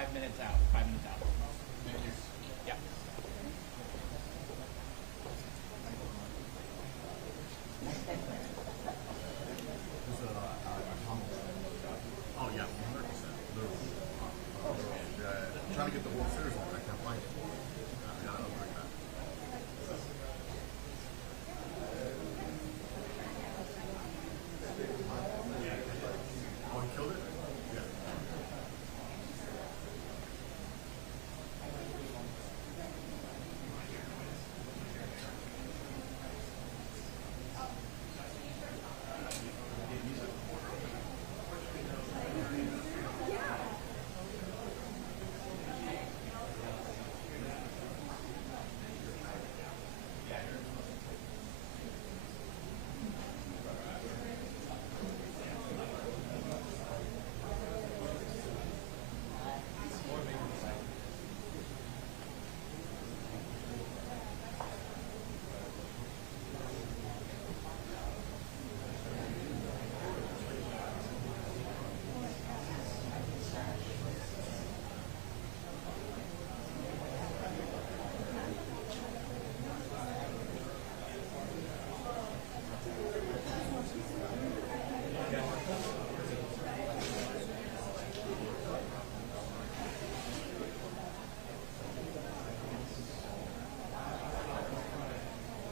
5 minutes out. 5 minutes out. Thank you. Yeah. Oh yeah, 100%. Trying to get the World Series on, I can't find it. I gotta upgrade that. Oh, he killed it? Yeah.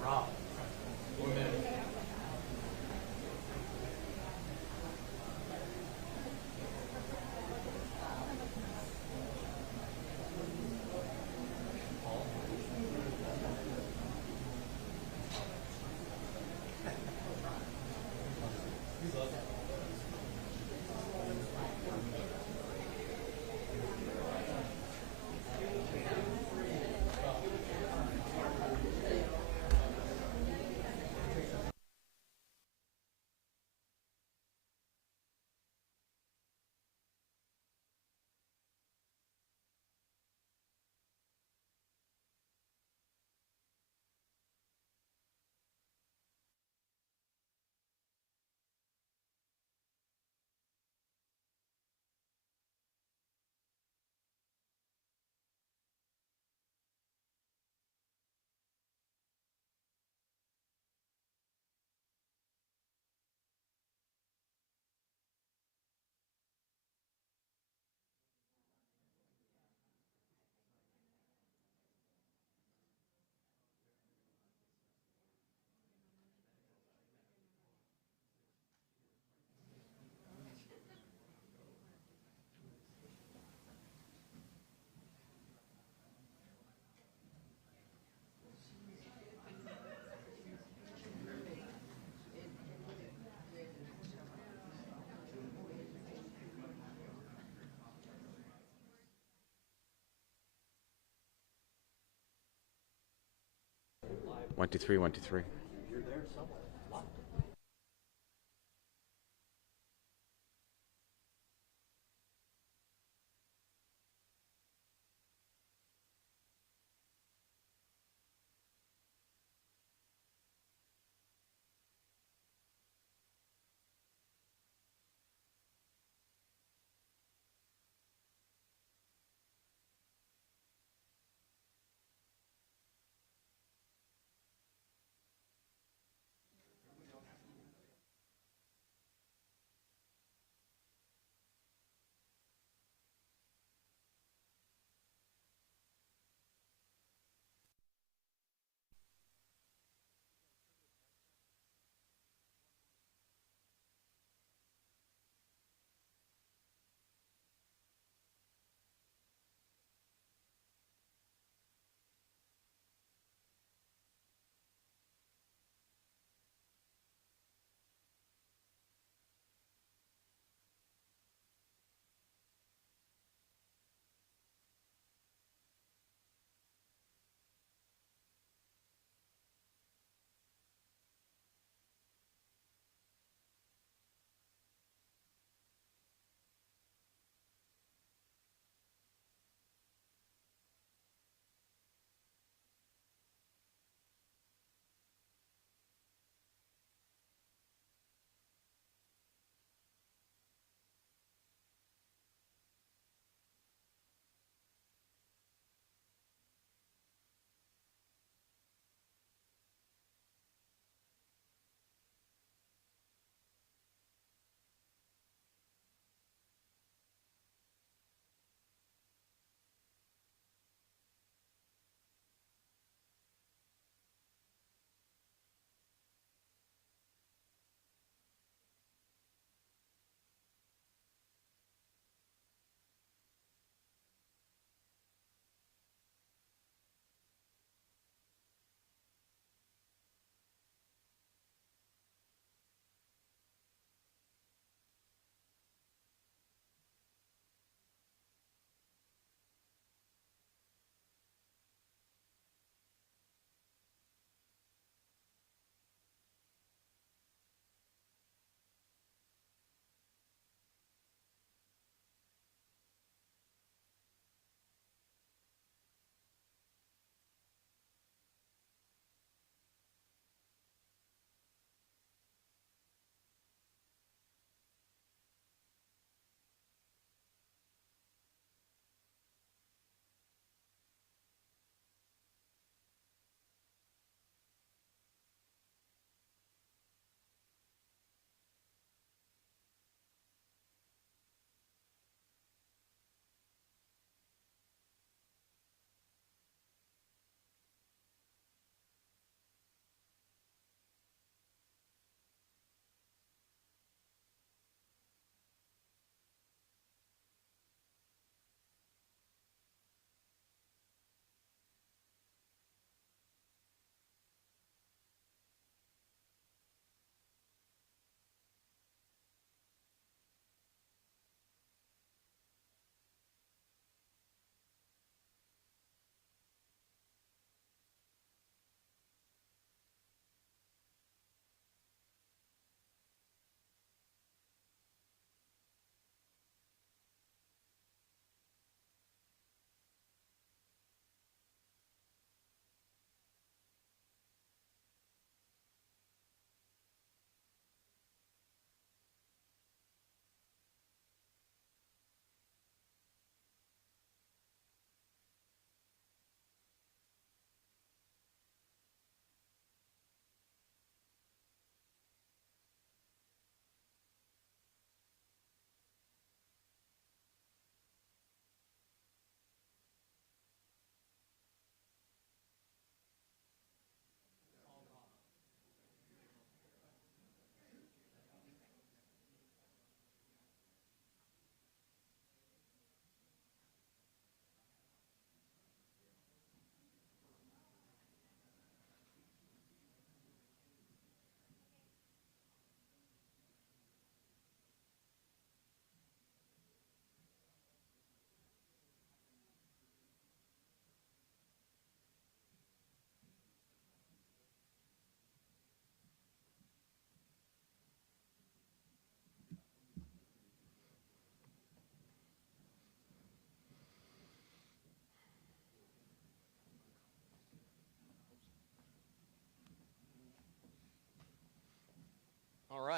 Rob. 1 minute. One, two, three, 1, 2, 3. You're there somewhere.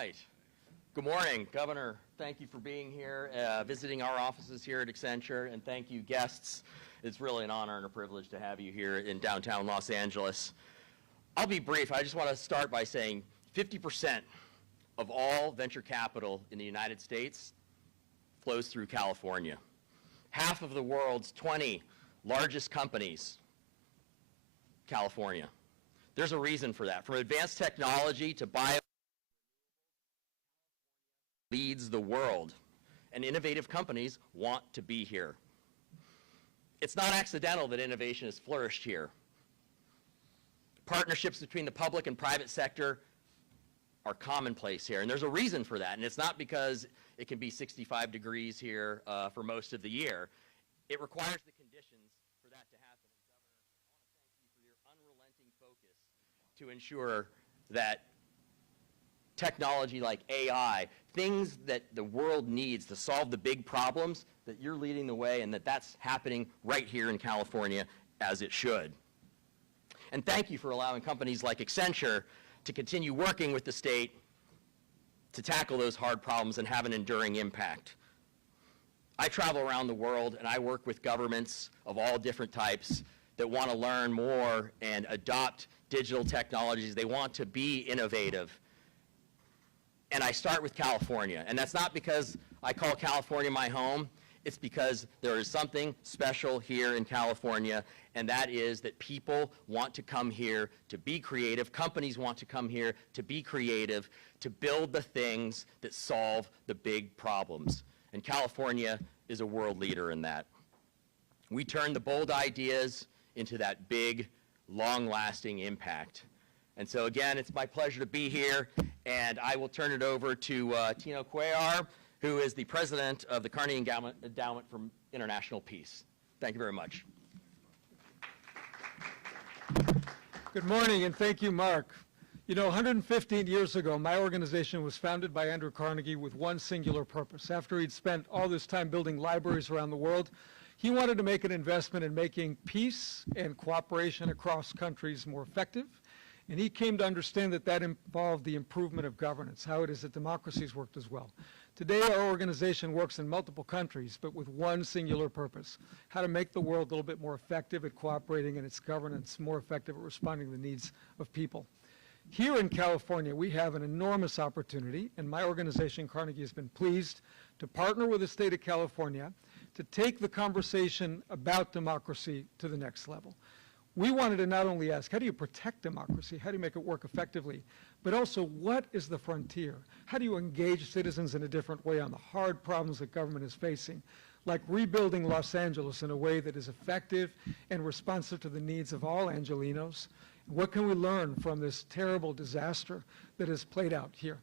right. Good morning, Governor. Thank you for being here, visiting our offices here at Accenture, and thank you, guests. It's really an honor and a privilege to have you here in downtown Los Angeles. I'll be brief. I just want to start by saying 50% of all venture capital in the United States flows through California. Half of the world's 20 largest companies, California. There's a reason for that. From advanced technology to bio, leads the world, and innovative companies want to be here. It's not accidental that innovation has flourished here. Partnerships between the public and private sector are commonplace here, and there's a reason for that, and it's not because it can be 65 degrees here for most of the year. It requires the conditions for that to happen. And Governor, I want to thank you for your unrelenting focus to ensure that technology like AI, things that the world needs to solve the big problems, that you're leading the way and that's happening right here in California as it should. And thank you for allowing companies like Accenture to continue working with the state to tackle those hard problems and have an enduring impact. I travel around the world and I work with governments of all different types that want to learn more and adopt digital technologies. They want to be innovative. And I start with California. And that's not because I call California my home. It's because there is something special here in California, and that is that people want to come here to be creative. Companies want to come here to be creative, to build the things that solve the big problems. And California is a world leader in that. We turn the bold ideas into that big, long-lasting impact. And so again, it's my pleasure to be here, and I will turn it over to Tino Cuellar, who is the president of the Carnegie Endowment for International Peace. Thank you very much. Good morning, and thank you, Mark. You know, 115 years ago, my organization was founded by Andrew Carnegie with one singular purpose. After he'd spent all this time building libraries around the world, he wanted to make an investment in making peace and cooperation across countries more effective. And he came to understand that that involved the improvement of governance, how it is that democracies worked as well. Today, our organization works in multiple countries, but with one singular purpose, how to make the world a little bit more effective at cooperating and its governance, more effective at responding to the needs of people. Here in California, we have an enormous opportunity, and my organization, Carnegie, has been pleased to partner with the state of California to take the conversation about democracy to the next level. We wanted to not only ask, how do you protect democracy? How do you make it work effectively? But also, what is the frontier? How do you engage citizens in a different way on the hard problems that government is facing, like rebuilding Los Angeles in a way that is effective and responsive to the needs of all Angelinos? What can we learn from this terrible disaster that has played out here?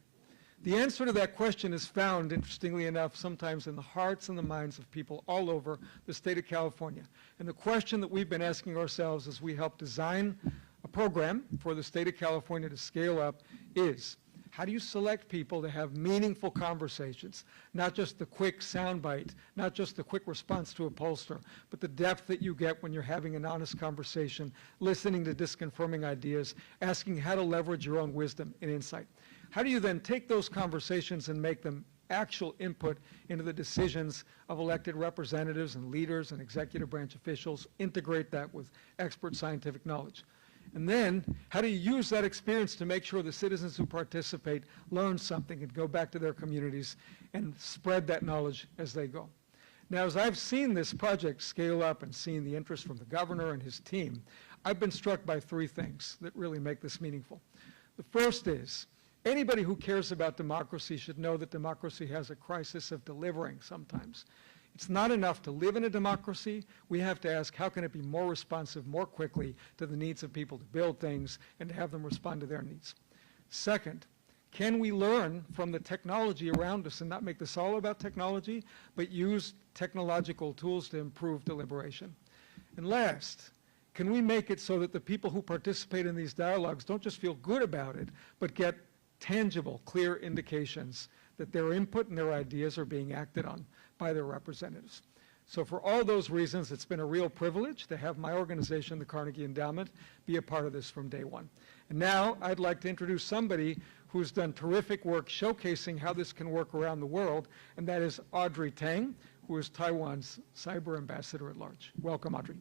The answer to that question is found, interestingly enough, sometimes in the hearts and the minds of people all over the state of California. And the question that we've been asking ourselves as we help design a program for the state of California to scale up is, how do you select people to have meaningful conversations, not just the quick soundbite, not just the quick response to a pollster, but the depth that you get when you're having an honest conversation, listening to disconfirming ideas, asking how to leverage your own wisdom and insight. How do you then take those conversations and make them actual input into the decisions of elected representatives and leaders and executive branch officials, integrate that with expert scientific knowledge? And then, how do you use that experience to make sure the citizens who participate learn something and go back to their communities and spread that knowledge as they go? Now, as I've seen this project scale up and seen the interest from the governor and his team, I've been struck by three things that really make this meaningful. The first is, anybody who cares about democracy should know that democracy has a crisis of delivering sometimes. It's not enough to live in a democracy. We have to ask, how can it be more responsive more quickly to the needs of people to build things and to have them respond to their needs? Second, can we learn from the technology around us and not make this all about technology, but use technological tools to improve deliberation? And last, can we make it so that the people who participate in these dialogues don't just feel good about it, but get tangible, clear indications that their input and their ideas are being acted on by their representatives? So for all those reasons, it's been a real privilege to have my organization, the Carnegie Endowment, be a part of this from day one. And now I'd like to introduce somebody who's done terrific work showcasing how this can work around the world, and that is Audrey Tang, who is Taiwan's Cyber Ambassador at Large. Welcome, Audrey.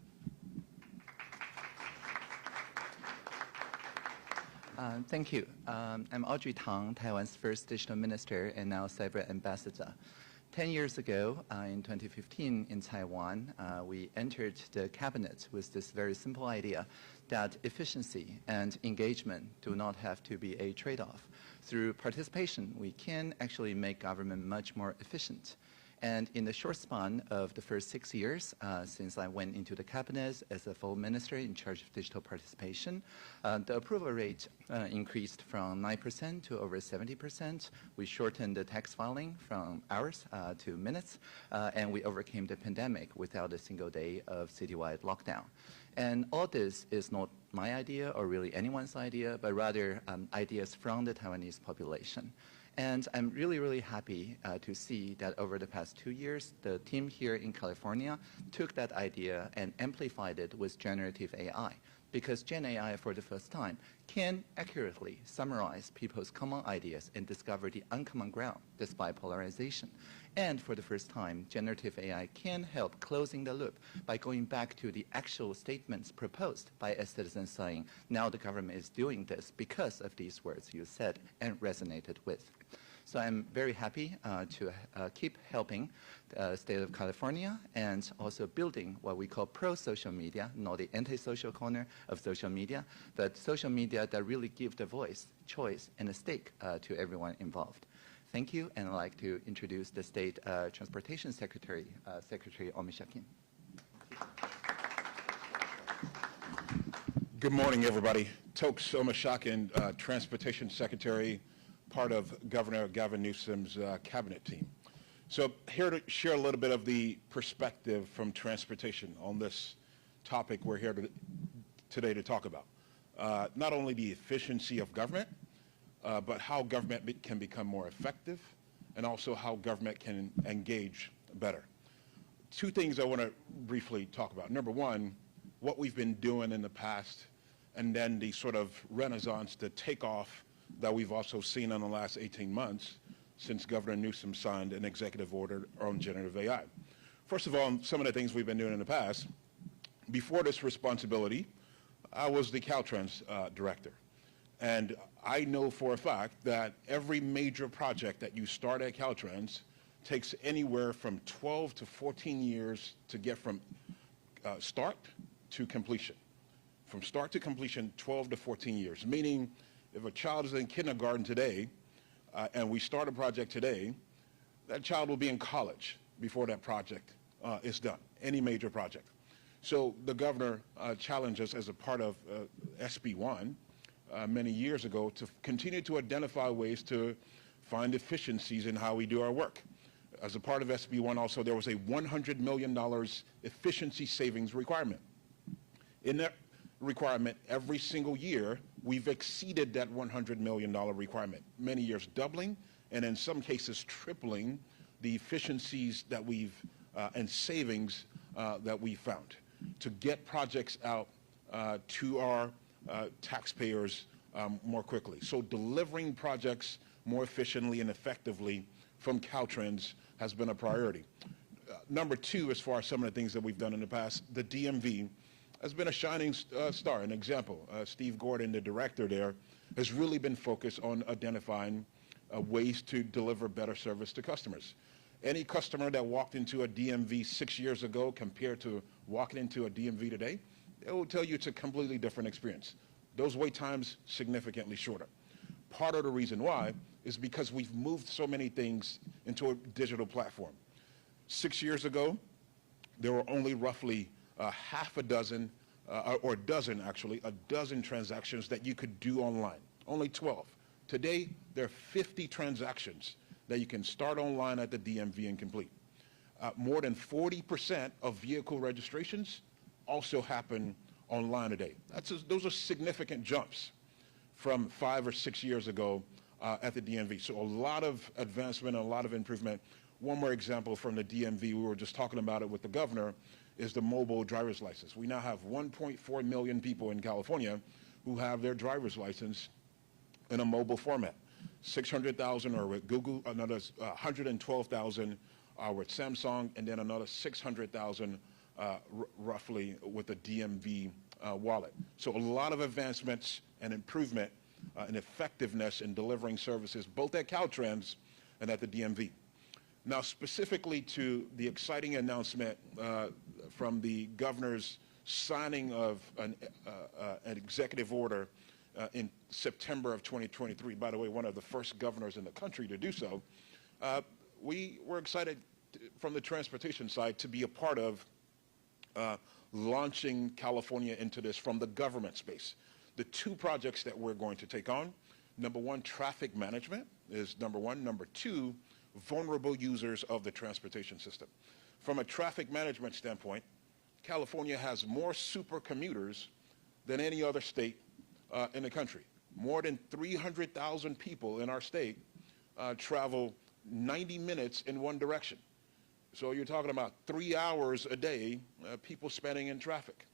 Thank you. I'm Audrey Tang, Taiwan's first digital minister and now cyber ambassador. 10 years ago, in 2015 in Taiwan, we entered the cabinet with this very simple idea that efficiency and engagement do not have to be a trade-off. Through participation, we can actually make government much more efficient. And in the short span of the first 6 years, since I went into the cabinet as a full minister in charge of digital participation, the approval rate increased from 9% to over 70%. We shortened the tax filing from hours to minutes, and we overcame the pandemic without a single day of citywide lockdown. And all this is not my idea or really anyone's idea, but rather ideas from the Taiwanese population. And I'm really, really happy to see that over the past 2 years, the team here in California took that idea and amplified it with generative AI. Because Gen AI, for the first time, can accurately summarize people's common ideas and discover the uncommon ground despite polarization. And for the first time, generative AI can help closing the loop by going back to the actual statements proposed by a citizen saying, now the government is doing this because of these words you said and resonated with. So I'm very happy to keep helping the state of California and also building what we call pro-social media, not the anti-social corner of social media, but social media that really give the voice, choice, and a stake to everyone involved. Thank you, and I'd like to introduce the State Transportation Secretary, Secretary Omishakin. Good morning, everybody. Tokes Omishakin, Transportation Secretary, part of Governor Gavin Newsom's cabinet team. So here to share a little bit of the perspective from transportation on this topic we're here today to talk about. Not only the efficiency of government, but how government can become more effective, and also how government can engage better. Two things I want to briefly talk about. Number one, what we've been doing in the past, and then the sort of renaissance, the takeoff that we've also seen in the last 18 months since Governor Newsom signed an executive order on generative AI. First of all, some of the things we've been doing in the past, before this responsibility, I was the Caltrans director. And I know for a fact that every major project that you start at Caltrans takes anywhere from 12 to 14 years to get from start to completion. From start to completion, 12 to 14 years, meaning if a child is in kindergarten today and we start a project today, that child will be in college before that project is done, any major project. So the governor challenged us as a part of SB1 many years ago to continue to identify ways to find efficiencies in how we do our work. As a part of SB1 also, there was a $100 million efficiency savings requirement. In that requirement, every single year, we've exceeded that $100 million requirement, many years doubling, and in some cases tripling the efficiencies that we've, and savings that we found to get projects out to our taxpayers more quickly. So delivering projects more efficiently and effectively from Caltrans has been a priority. Number two, as far as some of the things that we've done in the past, the DMV has been a shining star, an example. Steve Gordon, the director there, has really been focused on identifying ways to deliver better service to customers. Any customer that walked into a DMV 6 years ago compared to walking into a DMV today, it will tell you it's a completely different experience. Those wait times significantly shorter. Part of the reason why is because we've moved so many things into a digital platform. 6 years ago, there were only roughly half a dozen, or a dozen actually, a dozen transactions that you could do online, only 12. Today, there are 50 transactions that you can start online at the DMV and complete. More than 40% of vehicle registrations also happen online today. Those are significant jumps from 5 or 6 years ago at the DMV. So a lot of advancement and a lot of improvement. One more example from the DMV, we were just talking about it with the governor, is the mobile driver's license. We now have 1.4 million people in California who have their driver's license in a mobile format. 600,000 are with Google, another 112,000 are with Samsung, and then another 600,000 roughly with the DMV wallet. So a lot of advancements and improvement and effectiveness in delivering services both at Caltrans and at the DMV. Now, specifically to the exciting announcement from the governor's signing of an executive order in September of 2023, by the way, one of the first governors in the country to do so, we were excited from the transportation side to be a part of launching California into this from the government space. The two projects that we're going to take on, number one, traffic management is number one. Number two, vulnerable users of the transportation system. From a traffic management standpoint, California has more super commuters than any other state in the country. More than 300,000 people in our state travel 90 minutes in one direction. So you're talking about 3 hours a day people spending in traffic.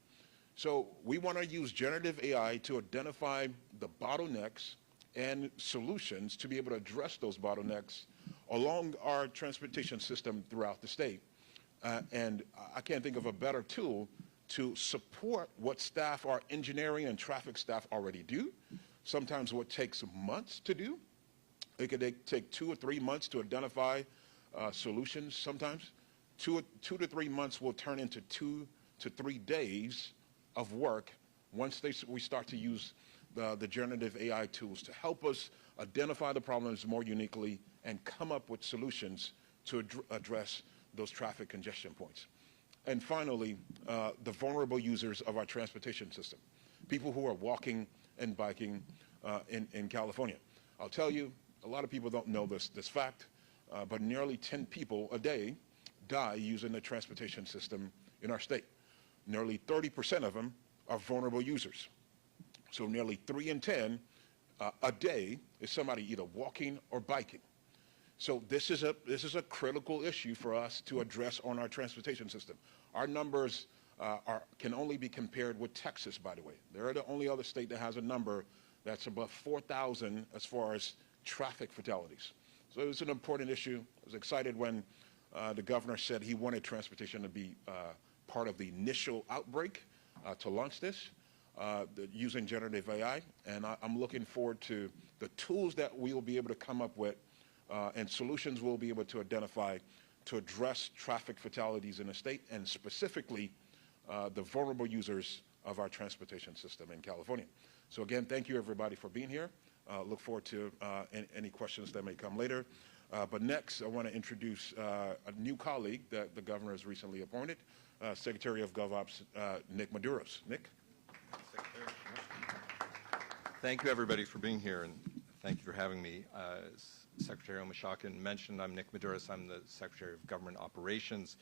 So we want to use generative AI to identify the bottlenecks and solutions to be able to address those bottlenecks along our transportation system throughout the state. And I can't think of a better tool to support what staff, our engineering and traffic staff already do. Sometimes what takes months to do, it could take 2 or 3 months to identify solutions sometimes. 2 to 3 months will turn into 2 to 3 days of work once we start to use the generative AI tools to help us identify the problems more uniquely and come up with solutions to address those traffic congestion points. And finally, the vulnerable users of our transportation system, people who are walking and biking in California. I'll tell you, a lot of people don't know this fact, but nearly 10 people a day die using the transportation system in our state. Nearly 30% of them are vulnerable users. So nearly 3 in 10 a day is somebody either walking or biking. So this is a critical issue for us to address on our transportation system. Our numbers can only be compared with Texas, by the way. They're the only other state that has a number that's above 4,000 as far as traffic fatalities. So it's an important issue. I was excited when the governor said he wanted transportation to be part of the initial outbreak to launch this using generative AI. And I'm looking forward to the tools that we will be able to come up with and solutions we'll be able to identify to address traffic fatalities in the state and specifically the vulnerable users of our transportation system in California. So again, thank you everybody for being here. Look forward to any questions that may come later. But next, I want to introduce a new colleague that the governor has recently appointed, Secretary of GovOps, Nick Maduros. Nick? Secretary. Thank you, everybody, for being here, and thank you for having me. As Secretary Omashakin mentioned, I'm Nick Maduros. I'm the Secretary of Government Operations.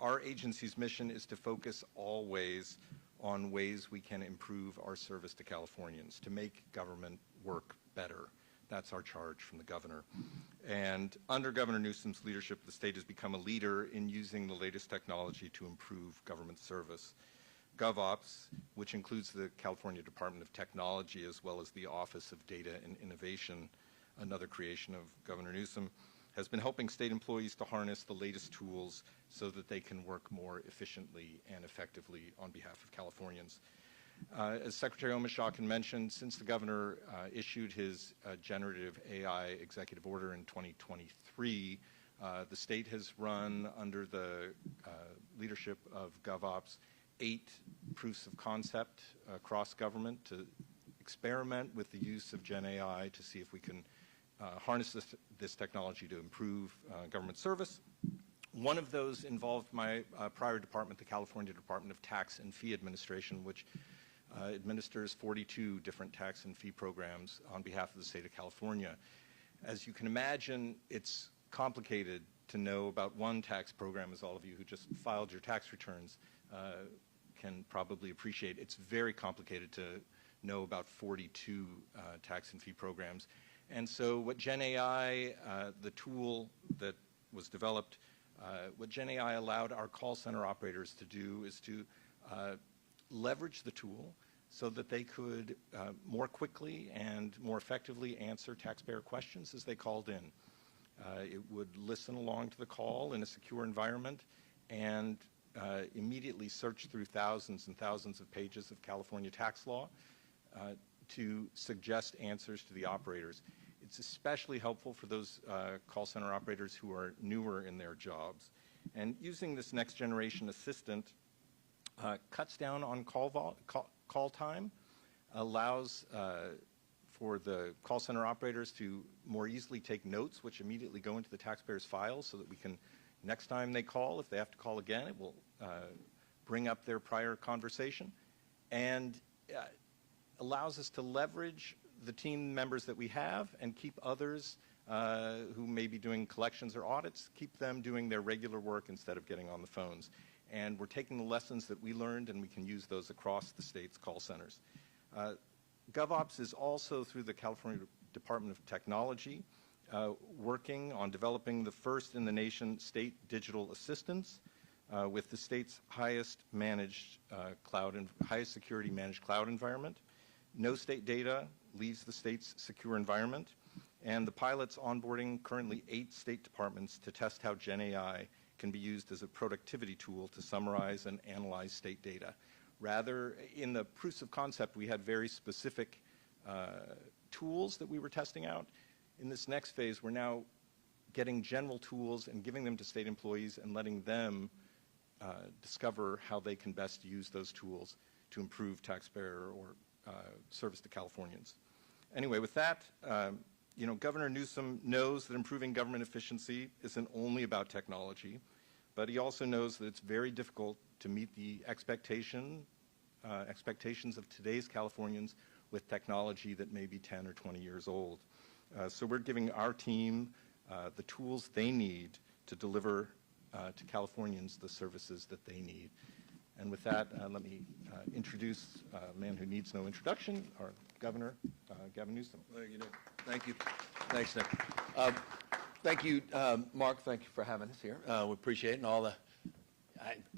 Our agency's mission is to focus always on ways we can improve our service to Californians, to make government work better. That's our charge from the governor. And under Governor Newsom's leadership, the state has become a leader in using the latest technology to improve government service. GovOps, which includes the California Department of Technology as well as the Office of Data and Innovation, another creation of Governor Newsom, has been helping state employees to harness the latest tools so that they can work more efficiently and effectively on behalf of Californians. As Secretary Omashakin mentioned, since the governor issued his generative AI executive order in 2023, the state has run under the leadership of GovOps 8 proofs of concept across government to experiment with the use of Gen AI to see if we can harness this technology to improve government service. One of those involved my prior department, the California Department of Tax and Fee Administration, which administers 42 different tax and fee programs on behalf of the state of California. As you can imagine, it's complicated to know about one tax program, as all of you who just filed your tax returns can probably appreciate. It's very complicated to know about 42 tax and fee programs. And so what Gen AI, the tool that was developed, what Gen AI allowed our call center operators to do is to leverage the tool so that they could more quickly and more effectively answer taxpayer questions as they called in. It would listen along to the call in a secure environment and immediately search through thousands and thousands of pages of California tax law to suggest answers to the operators. It's especially helpful for those call center operators who are newer in their jobs. And using this next generation assistant cuts down on call time, allows for the call center operators to more easily take notes, which immediately go into the taxpayer's files so that we can, next time they call, if they have to call again, it will bring up their prior conversation, and allows us to leverage the team members that we have and keep others who may be doing collections or audits, keep them doing their regular work instead of getting on the phones. And we're taking the lessons that we learned and we can use those across the state's call centers. GovOps is also, through the California Department of Technology, working on developing the first in the nation state digital assistants with the state's highest managed highest security managed cloud environment. No state data leaves the state's secure environment, and the pilot's onboarding currently 8 state departments to test how Gen AI can be used as a productivity tool to summarize and analyze state data. Rather, in the proofs of concept, we had very specific tools that we were testing out. In this next phase, we're now getting general tools and giving them to state employees and letting them discover how they can best use those tools to improve taxpayer or service to Californians. Anyway, with that, Governor Newsom knows that improving government efficiency isn't only about technology, but he also knows that it's very difficult to meet the expectations of today's Californians with technology that may be 10 or 20 years old. So we're giving our team the tools they need to deliver to Californians the services that they need. And with that, let me introduce a man who needs no introduction, our Governor, Gavin Newsom. Thank you. Thanks, Nick. Thank you, Mark. Thank you for having us here. We appreciate it, and all the.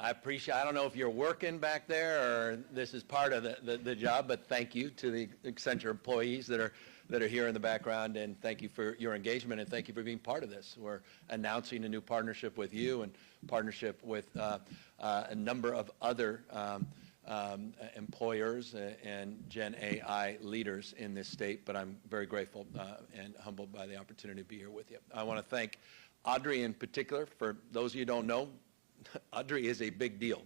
I appreciate. I don't know if you're working back there or this is part of the job, but thank you to the Accenture employees that are here in the background, and thank you for your engagement, and thank you for being part of this. We're announcing a new partnership with you and partnership with a number of other employers and Gen AI leaders in this state, but I'm very grateful and humbled by the opportunity to be here with you. I want to thank Audrey in particular. For those of you who don't know, Audrey is a big deal.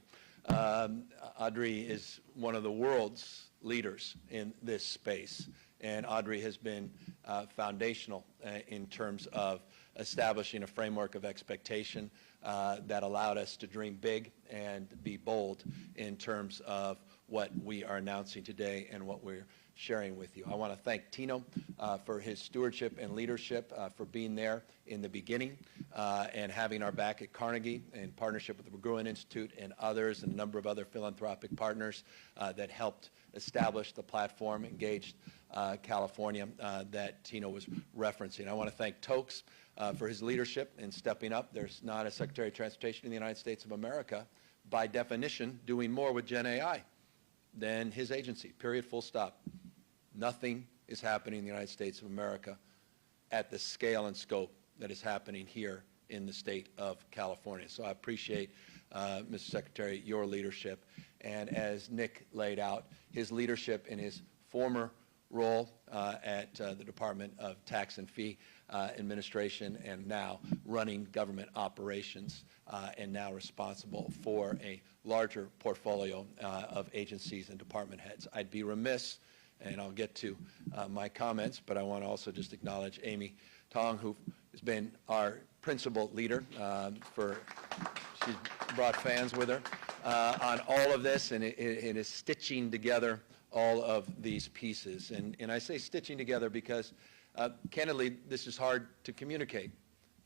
Audrey is one of the world's leaders in this space, and Audrey has been foundational in terms of establishing a framework of expectation that allowed us to dream big and be bold in terms of what we are announcing today and what we're sharing with you. I want to thank Tino for his stewardship and leadership, for being there in the beginning and having our back at Carnegie in partnership with the McGruin Institute and others and a number of other philanthropic partners that helped establish the platform, engaged California that Tino was referencing. I want to thank Tokes for his leadership in stepping up. There's not a Secretary of Transportation in the United States of America, by definition, doing more with Gen AI than his agency, period, full stop. Nothing is happening in the United States of America at the scale and scope that is happening here in the state of California. So I appreciate, Mr. Secretary, your leadership. And as Nick laid out, his leadership in his former role at the Department of Tax and Fee Administration, and now running government operations, and now responsible for a larger portfolio of agencies and department heads. I'd be remiss, and I'll get to my comments, but I want to also just acknowledge Amy Tong, who has been our principal leader she's brought fans with her on all of this, and it is stitching together all of these pieces. And I say stitching together because, candidly, this is hard to communicate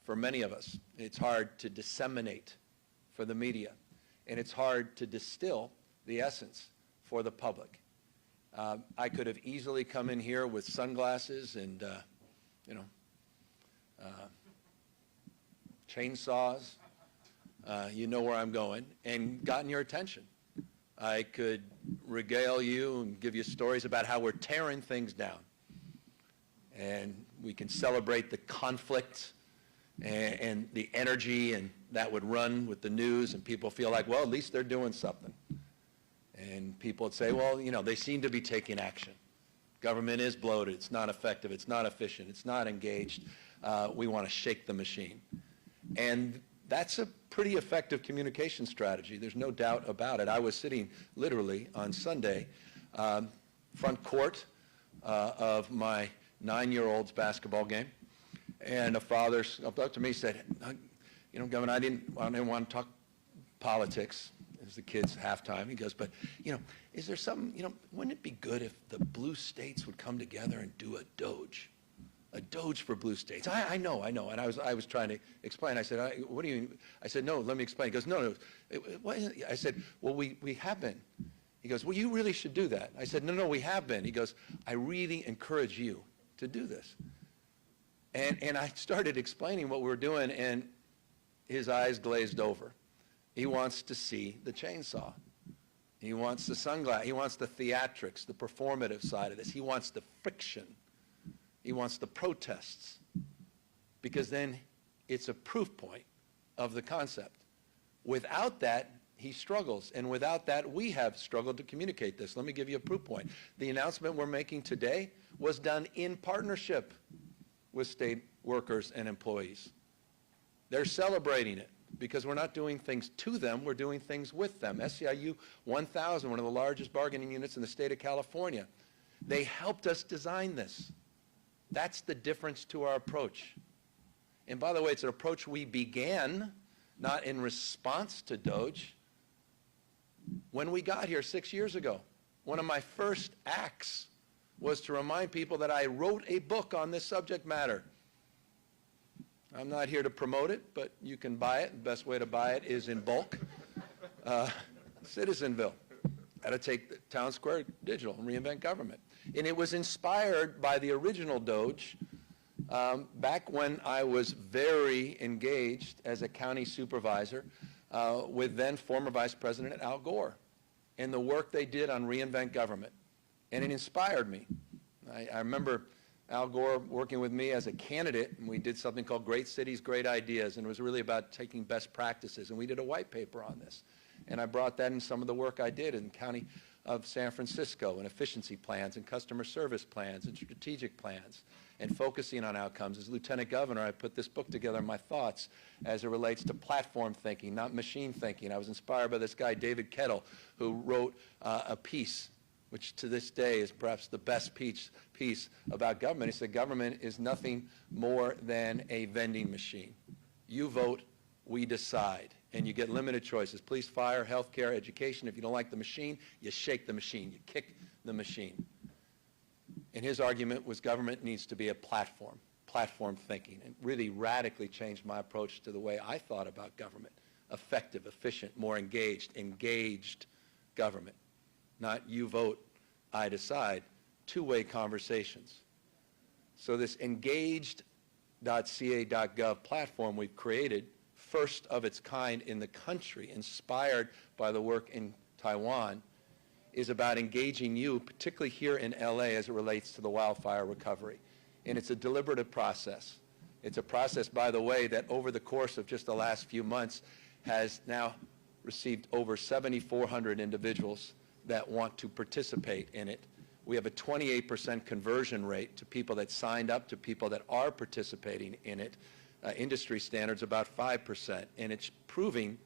for many of us. It's hard to disseminate for the media, and it's hard to distill the essence for the public. I could have easily come in here with sunglasses and, chainsaws, you know where I'm going, and gotten your attention. I could regale you and give you stories about how we're tearing things down. And we can celebrate the conflict and the energy, and that would run with the news, and people feel like, well, at least they're doing something. And people would say, well, you know, they seem to be taking action. Government is bloated. It's not effective. It's not efficient. It's not engaged. We want to shake the machine. And that's a pretty effective communication strategy. There's no doubt about it. I was sitting literally on Sunday, front court of my 9-year-old's basketball game, and a father up to me and said, you know, Gavin, I didn't want to talk politics. It was the kids' halftime. He goes, but, you know, is there something, you know, wouldn't it be good if the blue states would come together and do a Doge? A Doge for blue states. I know. And I was trying to explain. I said, what do you mean? I said, no, let me explain. He goes, no. What is it? I said, well, we have been. He goes, well, you really should do that. I said, no, we have been. He goes, I really encourage you to do this. And I started explaining what we were doing, and his eyes glazed over. He wants to see the chainsaw. He wants the sunglasses. He wants the theatrics, the performative side of this. He wants the friction. He wants the protests, because then it's a proof point of the concept. Without that, he struggles, and without that, we have struggled to communicate this. Let me give you a proof point. The announcement we're making today was done in partnership with state workers and employees. They're celebrating it because we're not doing things to them, we're doing things with them. SEIU 1000, one of the largest bargaining units in the state of California, they helped us design this. That's the difference to our approach. And by the way, it's an approach we began not in response to Doge. When we got here 6 years ago, one of my first acts was to remind people that I wrote a book on this subject matter. I'm not here to promote it, but you can buy it. The best way to buy it is in bulk. Citizenville, how to take the town square digital and reinvent government. And it was inspired by the original Doge back when I was very engaged as a county supervisor with then former Vice President Al Gore and the work they did on reinvent government. And it inspired me. I remember Al Gore working with me as a candidate, and we did something called Great Cities, Great Ideas, and it was really about taking best practices. And we did a white paper on this. And I brought that in some of the work I did in the county of San Francisco, and efficiency plans and customer service plans and strategic plans and focusing on outcomes. As Lieutenant Governor, I put this book together, my thoughts as it relates to platform thinking, not machine thinking. I was inspired by this guy, David Kettle, who wrote a piece, which to this day is perhaps the best piece about government. He said, government is nothing more than a vending machine. You vote, we decide. And you get limited choices: police, fire, healthcare, education. If you don't like the machine, you shake the machine, you kick the machine. And his argument was government needs to be a platform thinking, and really radically changed my approach to the way I thought about government. Effective, efficient, more engaged government. Not you vote, I decide, two-way conversations. So this engaged.ca.gov platform we've created, first of its kind in the country, inspired by the work in Taiwan, is about engaging you, particularly here in LA, as it relates to the wildfire recovery. And it's a deliberative process. It's a process, by the way, that over the course of just the last few months has now received over 7,400 individuals that want to participate in it. We have a 28% conversion rate to people that signed up to people that are participating in it. Industry standards about 5%, and it's proving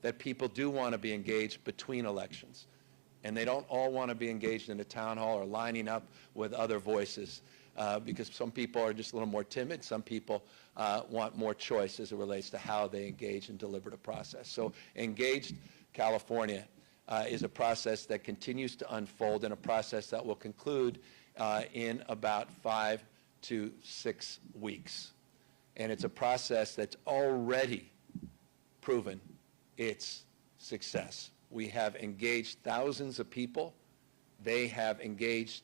that people do want to be engaged between elections. And they don't all want to be engaged in a town hall or lining up with other voices, because some people are just a little more timid. Some people want more choice as it relates to how they engage in deliberative process. So Engaged California is a process that continues to unfold, and a process that will conclude in about 5 to 6 weeks. And it's a process that's already proven its success. We have engaged thousands of people. They have engaged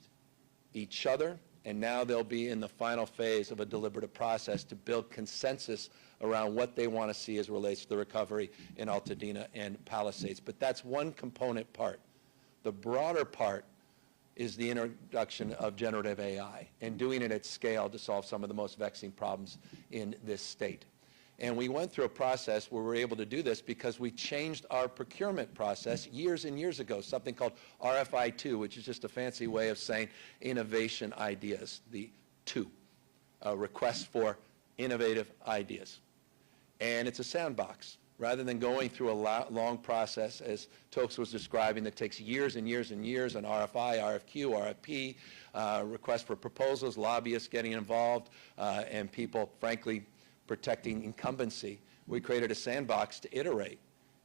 each other, and now they'll be in the final phase of a deliberative process to build consensus around what they want to see as it relates to the recovery in Altadena and Palisades. But that's one component part The broader part is the introduction of generative AI and doing it at scale to solve some of the most vexing problems in this state. And we went through a process where we were able to do this because we changed our procurement process years and years ago, something called RFI2, which is just a fancy way of saying innovation ideas, the two, requests for innovative ideas. And it's a sandbox. Rather than going through a long process, as Tokes was describing, that takes years and years and years, an RFI, RFQ, RFP, request for proposals, lobbyists getting involved, and people, frankly, protecting incumbency, we created a sandbox to iterate,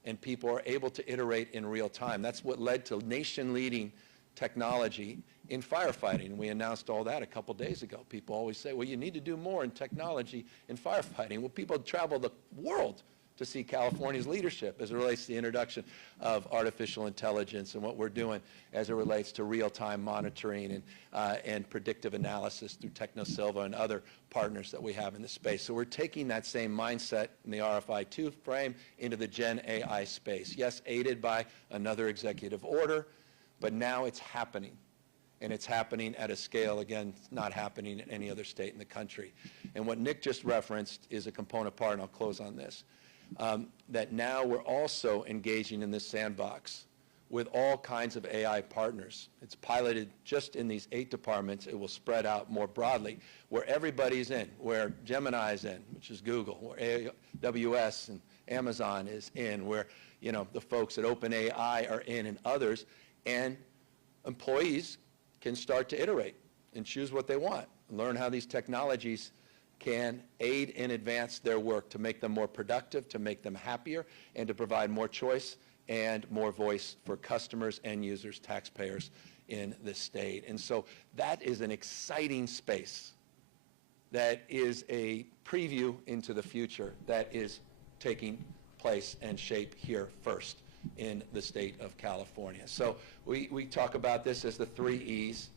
and people are able to iterate in real time. That's what led to nation-leading technology in firefighting, and we announced all that a couple days ago. People always say, well, you need to do more in technology in firefighting. Well, people travel the world to see California's leadership as it relates to the introduction of artificial intelligence and what we're doing as it relates to real-time monitoring and predictive analysis through TechnoSilva and other partners that we have in the space. So we're taking that same mindset in the RFI2 frame into the Gen AI space. Yes, aided by another executive order, but now it's happening. And it's happening at a scale, again, it's not happening in any other state in the country. And what Nick just referenced is a component part, and I'll close on this. That now we're also engaging in this sandbox with all kinds of AI partners. It's piloted just in these 8 departments. It will spread out more broadly, where everybody's in, where Gemini's in, which is Google, where AWS and Amazon is in, where the folks at OpenAI are in, and others, and employees can start to iterate and choose what they want, learn how these technologies can aid and advance their work to make them more productive, to make them happier, and to provide more choice and more voice for customers, end users, taxpayers in the state. And so that is an exciting space that is a preview into the future that is taking place and shape here first in the state of California. So we talk about this as the 3 E's.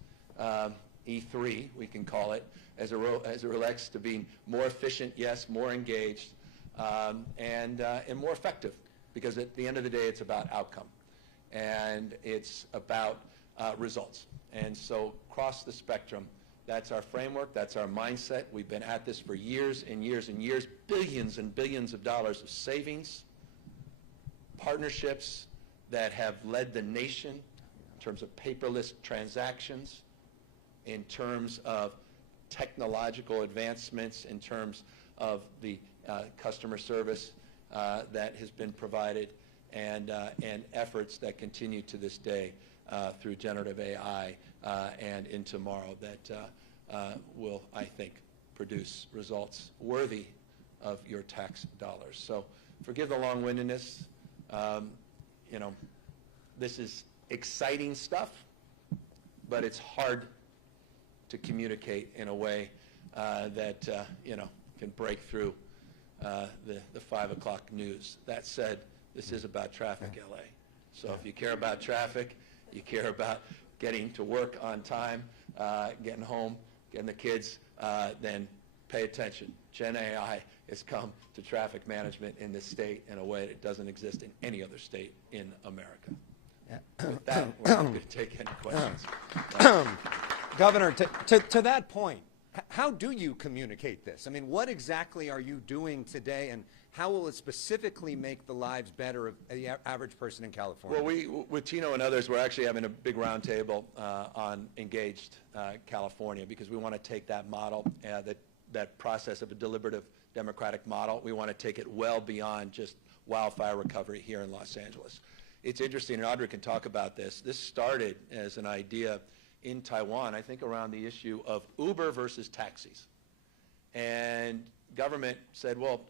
E3, we can call it, as it relates to being more efficient, yes, more engaged, and more effective, because at the end of the day, it's about outcome, and it's about results. And so across the spectrum, that's our framework, that's our mindset. We've been at this for years and years and years, billions and billions of dollars of savings, partnerships that have led the nation in terms of paperless transactions, in terms of technological advancements, in terms of the customer service that has been provided, and efforts that continue to this day through generative AI and in tomorrow that will, I think, produce results worthy of your tax dollars. So forgive the long-windedness. This is exciting stuff, but it's hard to communicate in a way that can break through the 5 o'clock news. That said, this is about traffic, LA. So if you care about traffic, you care about getting to work on time, getting home, getting the kids, then pay attention. Gen AI has come to traffic management in this state in a way that doesn't exist in any other state in America. With that, we're not going to take any questions. Governor, to that point, how do you communicate this? I mean, what exactly are you doing today, and how will it specifically make the lives better of the average person in California? Well, with Tino and others, we're actually having a big roundtable on Engaged California, because we want to take that model, that process of a deliberative democratic model, we want to take it well beyond just wildfire recovery here in Los Angeles. It's interesting, and Audrey can talk about this. This started as an idea in Taiwan, I think, around the issue of Uber versus taxis. And government said, well,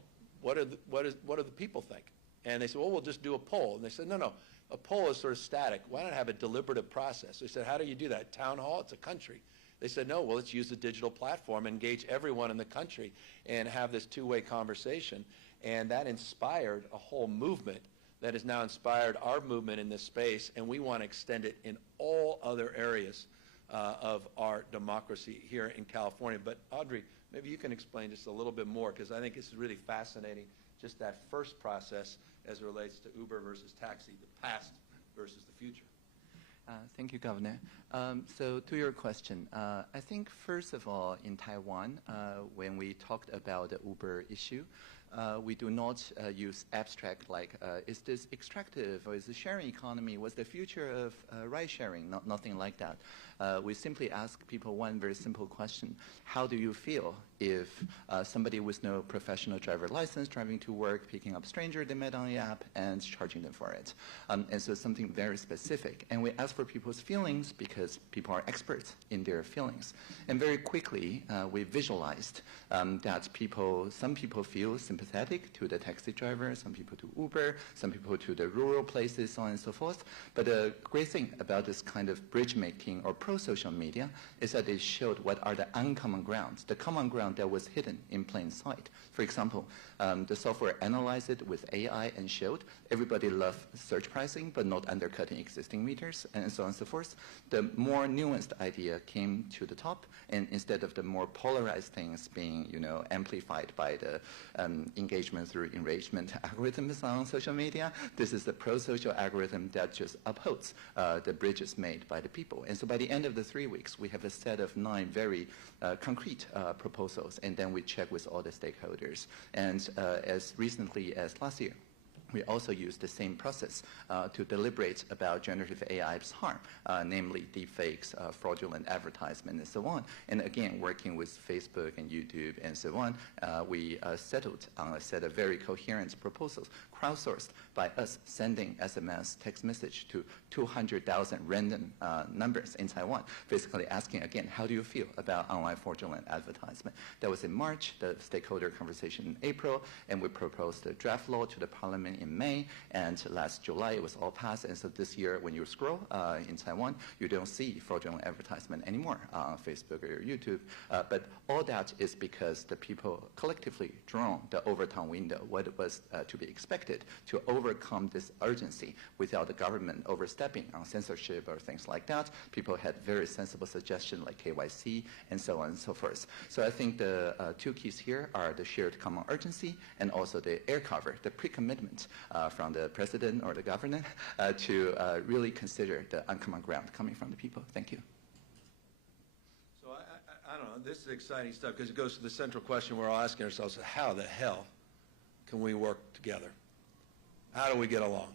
what do the people think? And they said, well, we'll just do a poll. And they said, no, a poll is sort of static. Why not have a deliberative process? They said, how do you do that? Town hall? It's a country. They said, no, well, let's use the digital platform, engage everyone in the country, and have this two-way conversation. And that inspired a whole movement that has now inspired our movement in this space, and we want to extend it in all other areas of our democracy here in California. But Audrey, maybe you can explain just a little bit more, because I think this is really fascinating, just that first process as it relates to Uber versus taxi, the past versus the future. Thank you, Governor. So to your question, I think first of all, in Taiwan, when we talked about the Uber issue, we do not use abstract like, is this extractive or is the sharing economy? What's the future of ride sharing? Nothing like that. We simply ask people one very simple question. How do you feel if somebody with no professional driver license driving to work, picking up stranger they met on the app and charging them for it? And so it's something very specific. And we ask for people's feelings because people are experts in their feelings. And very quickly, we visualized that some people feel sympathetic to the taxi driver, some people to Uber, some people to the rural places, so on and so forth. But the great thing about this kind of bridge making or pro-social media is that it showed what are the uncommon grounds, the common ground that was hidden in plain sight. For example, the software analyzed it with AI and showed everybody loved surge pricing but not undercutting existing meters and so on and so forth. The more nuanced idea came to the top, and instead of the more polarized things being amplified by the engagement through enragement algorithms on social media, this is the pro-social algorithm that just upholds the bridges made by the people. And so by the end of the 3 weeks, we have a set of 9 very concrete proposals, and then we check with all the stakeholders. And as recently as last year, we also use the same process to deliberate about generative AI's harm, namely deepfakes, fraudulent advertisement, and so on. And again, working with Facebook and YouTube and so on, we settled on a set of very coherent proposals, crowdsourced by us sending SMS text message to 200,000 random numbers in Taiwan, basically asking, again, how do you feel about online fraudulent advertisement? That was in March, the stakeholder conversation in April, and we proposed a draft law to the parliament in May, and last July it was all passed. And so this year, when you scroll in Taiwan, you don't see fraudulent advertisement anymore on Facebook or YouTube. But all that is because the people collectively drawn the Overton window, what was to be expected to overcome this urgency without the government overstepping on censorship or things like that. People had very sensible suggestions like KYC and so on and so forth. So I think the 2 keys here are the shared common urgency and also the air cover, the pre-commitment from the president or the governor to really consider the uncommon ground coming from the people. Thank you. So I don't know, this is exciting stuff because it goes to the central question we're all asking ourselves, how the hell can we work together? How do we get along?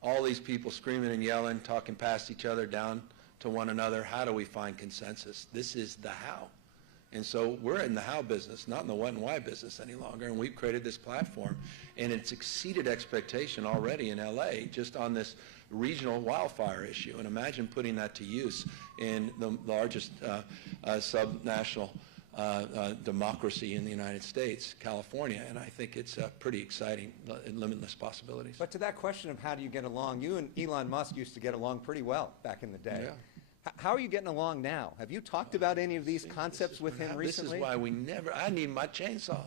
All these people screaming and yelling, talking past each other, down to one another. How do we find consensus? This is the how. And so we're in the how business, not in the what and why business any longer. And we've created this platform, and it's exceeded expectation already in LA just on this regional wildfire issue. And imagine putting that to use in the largest subnational democracy in the United States, California, and I think it's pretty exciting and limitless possibilities. But to that question of how do you get along, you and Elon Musk used to get along pretty well back in the day. Yeah. How are you getting along now? Have you talked about any of these concepts with him recently? This is why I need my chainsaw.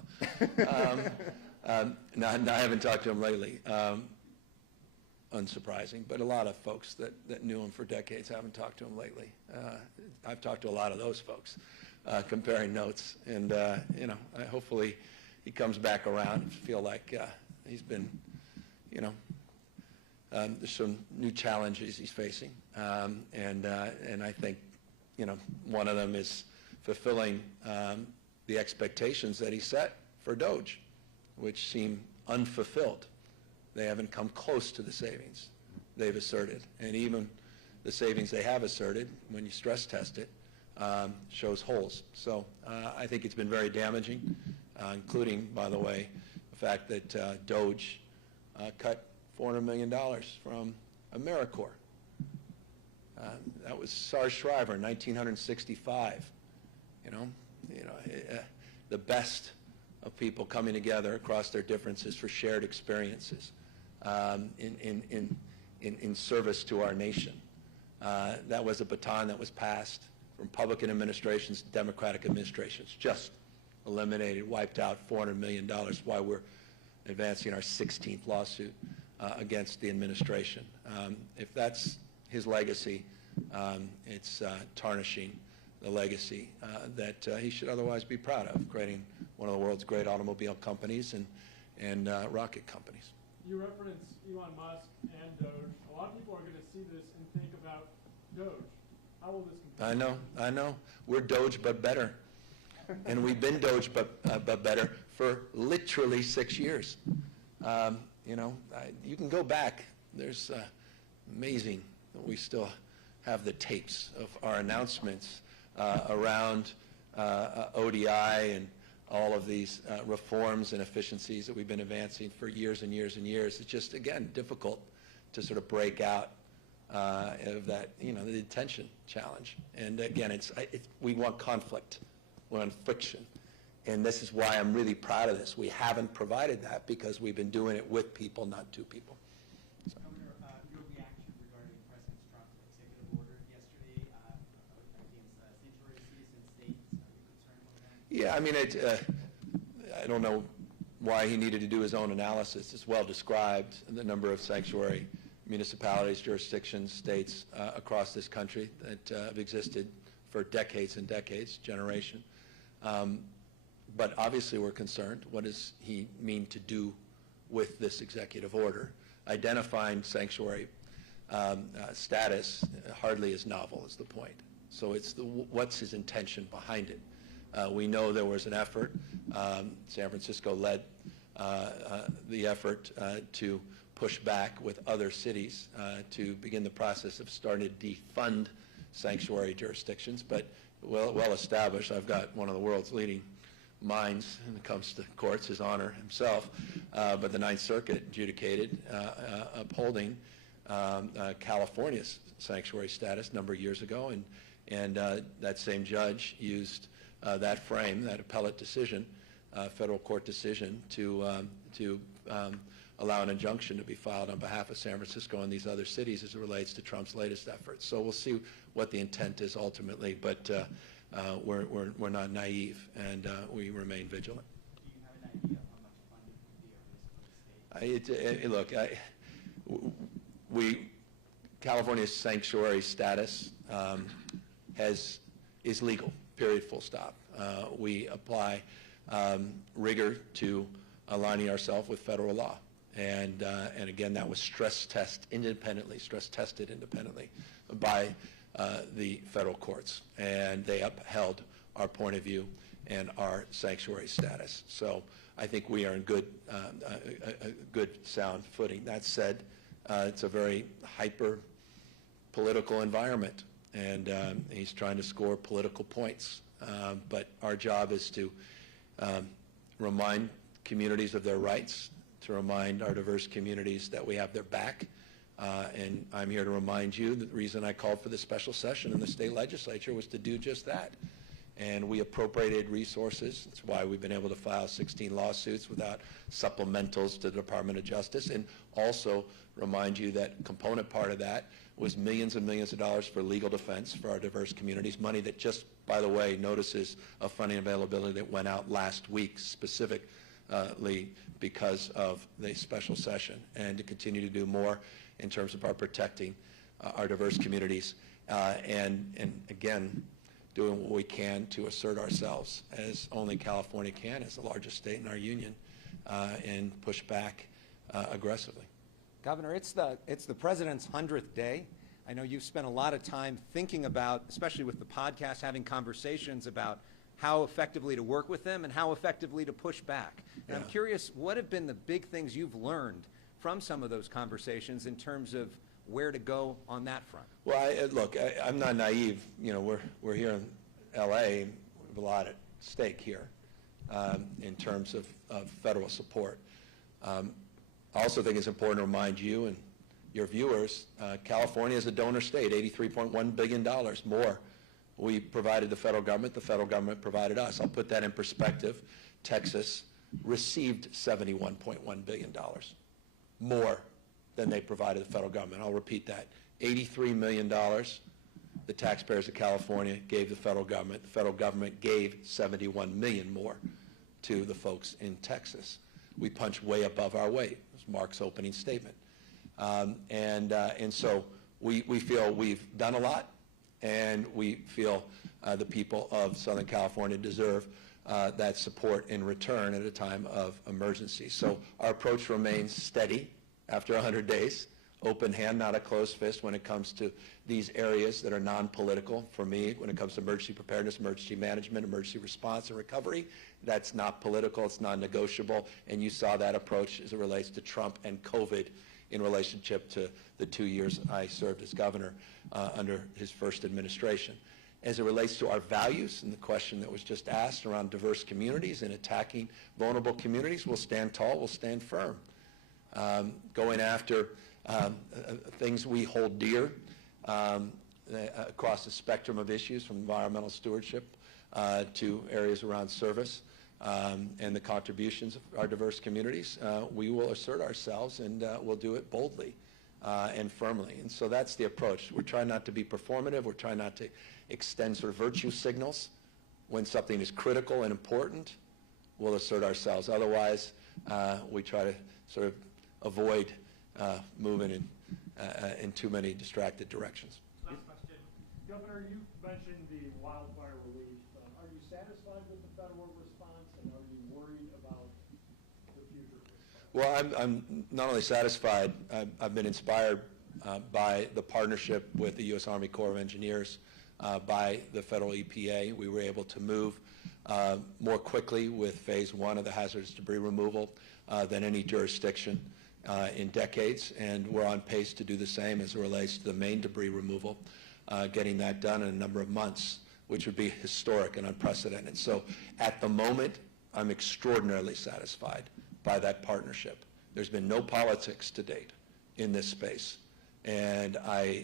No, I haven't talked to him lately. Unsurprising, but a lot of folks that knew him for decades haven't talked to him lately. I've talked to a lot of those folks. Comparing notes, and hopefully he comes back around and feel like he's been, there's some new challenges he's facing, and I think, one of them is fulfilling the expectations that he set for Doge, which seem unfulfilled. They haven't come close to the savings they've asserted, and even the savings they have asserted, when you stress test it, shows holes. So I think it's been very damaging, including, by the way, the fact that Doge cut $400 million from AmeriCorps. That was SARS Shriver in 1965. The best of people coming together across their differences for shared experiences in service to our nation. That was a baton that was passed from Republican administrations, Democratic administrations, just eliminated, wiped out $400 million while we're advancing our 16th lawsuit against the administration. If that's his legacy, it's tarnishing the legacy that he should otherwise be proud of, creating one of the world's great automobile companies and rocket companies. you reference Elon Musk and Doge. A lot of people are going to see this and think about Doge. How will this compare? I know. We're Doge, but better. And we've been Doge, but better for literally 6 years. You can go back. There's amazing that we still have the tapes of our announcements around ODI and all of these reforms and efficiencies that we've been advancing for years and years and years. It's just, again, difficult to sort of break out of that, the attention challenge. And again, we want conflict. We want friction. And this is why I'm really proud of this. We haven't provided that because we've been doing it with people, not to people. So. Governor, your reaction regarding President Trump's executive order yesterday against sanctuary cities and states, are you concerned about that? Yeah, I mean, I don't know why he needed to do his own analysis. It's well described, the number of sanctuary municipalities, jurisdictions, states across this country that have existed for decades and decades, generation. But obviously we're concerned. What does he mean to do with this executive order? Identifying sanctuary status hardly is novel, is the point. So it's what's his intention behind it? We know there was an effort. San Francisco led the effort to push back with other cities to begin the process of starting to defund sanctuary jurisdictions, but well established. I've got one of the world's leading minds when it comes to courts, His Honor himself, but the Ninth Circuit adjudicated upholding California's sanctuary status a number of years ago, and that same judge used that frame, that appellate decision, federal court decision, to allow an injunction to be filed on behalf of San Francisco and these other cities as it relates to Trump's latest efforts. So we'll see what the intent is ultimately, but we're not naive, and we remain vigilant. Do you have an idea of how much funding would be at risk for the state? California's sanctuary status is legal, period, full stop. We apply rigor to aligning ourselves with federal law. And again, that was stress tested independently by the federal courts, and they upheld our point of view and our sanctuary status. So I think we are in good sound footing. That said, it's a very hyper political environment, and he's trying to score political points. But our job is to remind communities of their rights, to remind our diverse communities that we have their back. And I'm here to remind you that the reason I called for this special session in the state legislature was to do just that. And we appropriated resources. That's why we've been able to file 16 lawsuits without supplementals to the Department of Justice. And also remind you that a component part of that was millions and millions of dollars for legal defense for our diverse communities, money that just, by the way, notices of funding availability that went out last week specifically because of the special session, and to continue to do more in terms of our protecting our diverse communities, and again, doing what we can to assert ourselves as only California can, as the largest state in our union, and push back aggressively. Governor, it's the president's 100th day. I know you've spent a lot of time thinking about, especially with the podcast, having conversations about how effectively to work with them and how effectively to push back. And I'm curious, what have been the big things you've learned from some of those conversations in terms of where to go on that front? Well, look, I'm not naive. You know, we're here in L.A. We have a lot at stake here in terms of federal support. I also think it's important to remind you and your viewers, California is a donor state, $83.1 billion more. We provided the federal government provided us. I'll put that in perspective. Texas received $71.1 billion more than they provided the federal government. I'll repeat that. $83 million the taxpayers of California gave the federal government. The federal government gave $71 million more to the folks in Texas. We punch way above our weight. It was Mark's opening statement. And so we feel we've done a lot, and we feel the people of Southern California deserve that support in return at a time of emergency. So our approach remains steady, after 100 days. Open hand, not a closed fist when it comes to these areas that are non-political. For me, when it comes to emergency preparedness, emergency management, emergency response and recovery, that's not political, it's non-negotiable, and you saw that approach as it relates to Trump and COVID in relationship to the 2 years I served as governor under his first administration. As it relates to our values and the question that was just asked around diverse communities and attacking vulnerable communities, we'll stand tall, we'll stand firm. Going after things we hold dear across the spectrum of issues, from environmental stewardship to areas around service and the contributions of our diverse communities, we will assert ourselves, and we'll do it boldly and firmly. And so that's the approach. We're trying not to be performative. We're trying not to extend sort of virtue signals. When something is critical and important, we'll assert ourselves. Otherwise, we try to sort of avoid moving in too many distracted directions. Last question. Governor, you mentioned the wildfire relief. Are you satisfied with the federal response, and are you worried about the future response? Well, I'm not only satisfied, I've been inspired by the partnership with the U.S. Army Corps of Engineers, by the federal EPA. We were able to move more quickly with phase 1 of the hazardous debris removal than any jurisdiction in decades, and we're on pace to do the same as it relates to the main debris removal, getting that done in a number of months, which would be historic and unprecedented. So at the moment, I'm extraordinarily satisfied by that partnership. There's been no politics to date in this space, and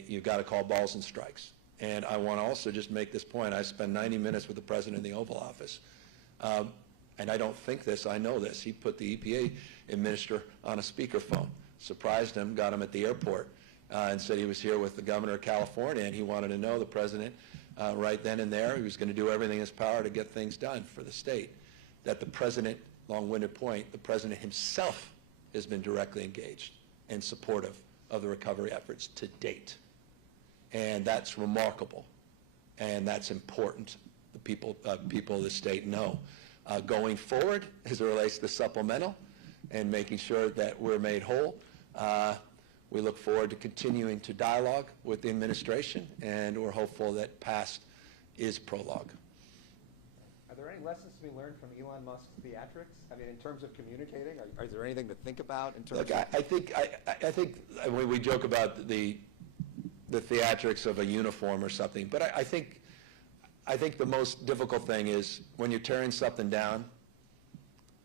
you've got to call balls and strikes. And I want to also just make this point. I spent 90 minutes with the president in the Oval Office. And I don't think this, I know this. He put the EPA administrator on a speakerphone, surprised him, got him at the airport, and said he was here with the governor of California, and he wanted to know the president right then and there. He was going to do everything in his power to get things done for the state. That the president, long-winded point, the president himself has been directly engaged and supportive of the recovery efforts to date. And that's remarkable, and that's important. The people of the state know. Going forward, as it relates to the supplemental and making sure that we're made whole, we look forward to continuing to dialogue with the administration, and we're hopeful that past is prologue. Are there any lessons to be learned from Elon Musk's theatrics? I mean, in terms of communicating, is there anything to think about in terms of... I think we joke about the theatrics of a uniform or something, but I think the most difficult thing is when you're tearing something down,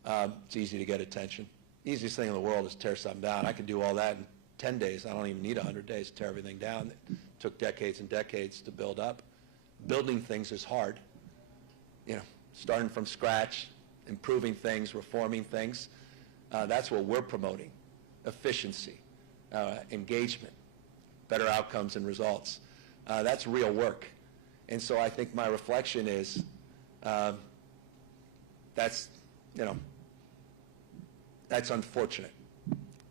it's easy to get attention. The easiest thing in the world is tear something down. I could do all that in 10 days. I don't even need 100 days to tear everything down. It took decades and decades to build up. Building things is hard. You know, starting from scratch, improving things, reforming things. That's what we're promoting. Efficiency, engagement, better outcomes and results. That's real work. And so I think my reflection is that's unfortunate,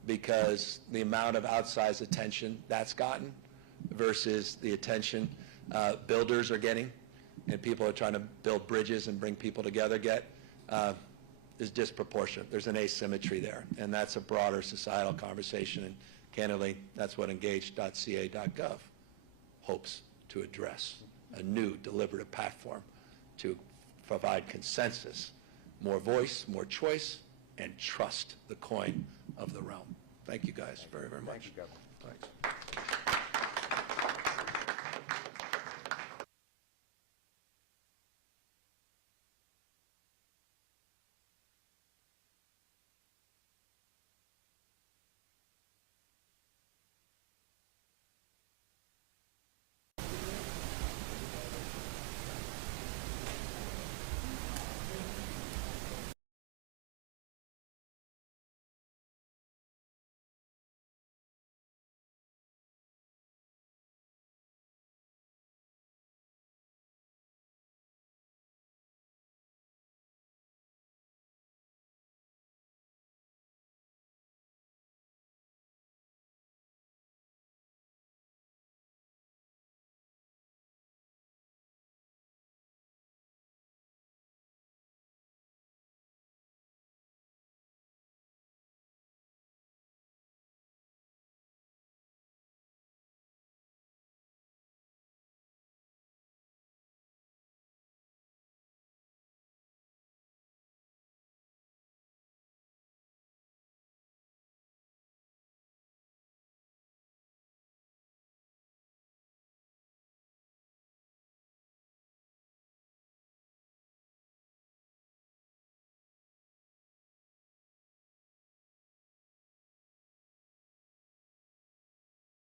because the amount of outsized attention that's gotten versus the attention builders are getting and people are trying to build bridges and bring people together is disproportionate. There's an asymmetry there, and that's a broader societal conversation, and candidly, that's what engage.ca.gov hopes to address. A new deliberative platform to provide consensus, more voice, more choice, and trust the coin of the realm. Thank you guys very, very much. Thank you, Governor. Thanks.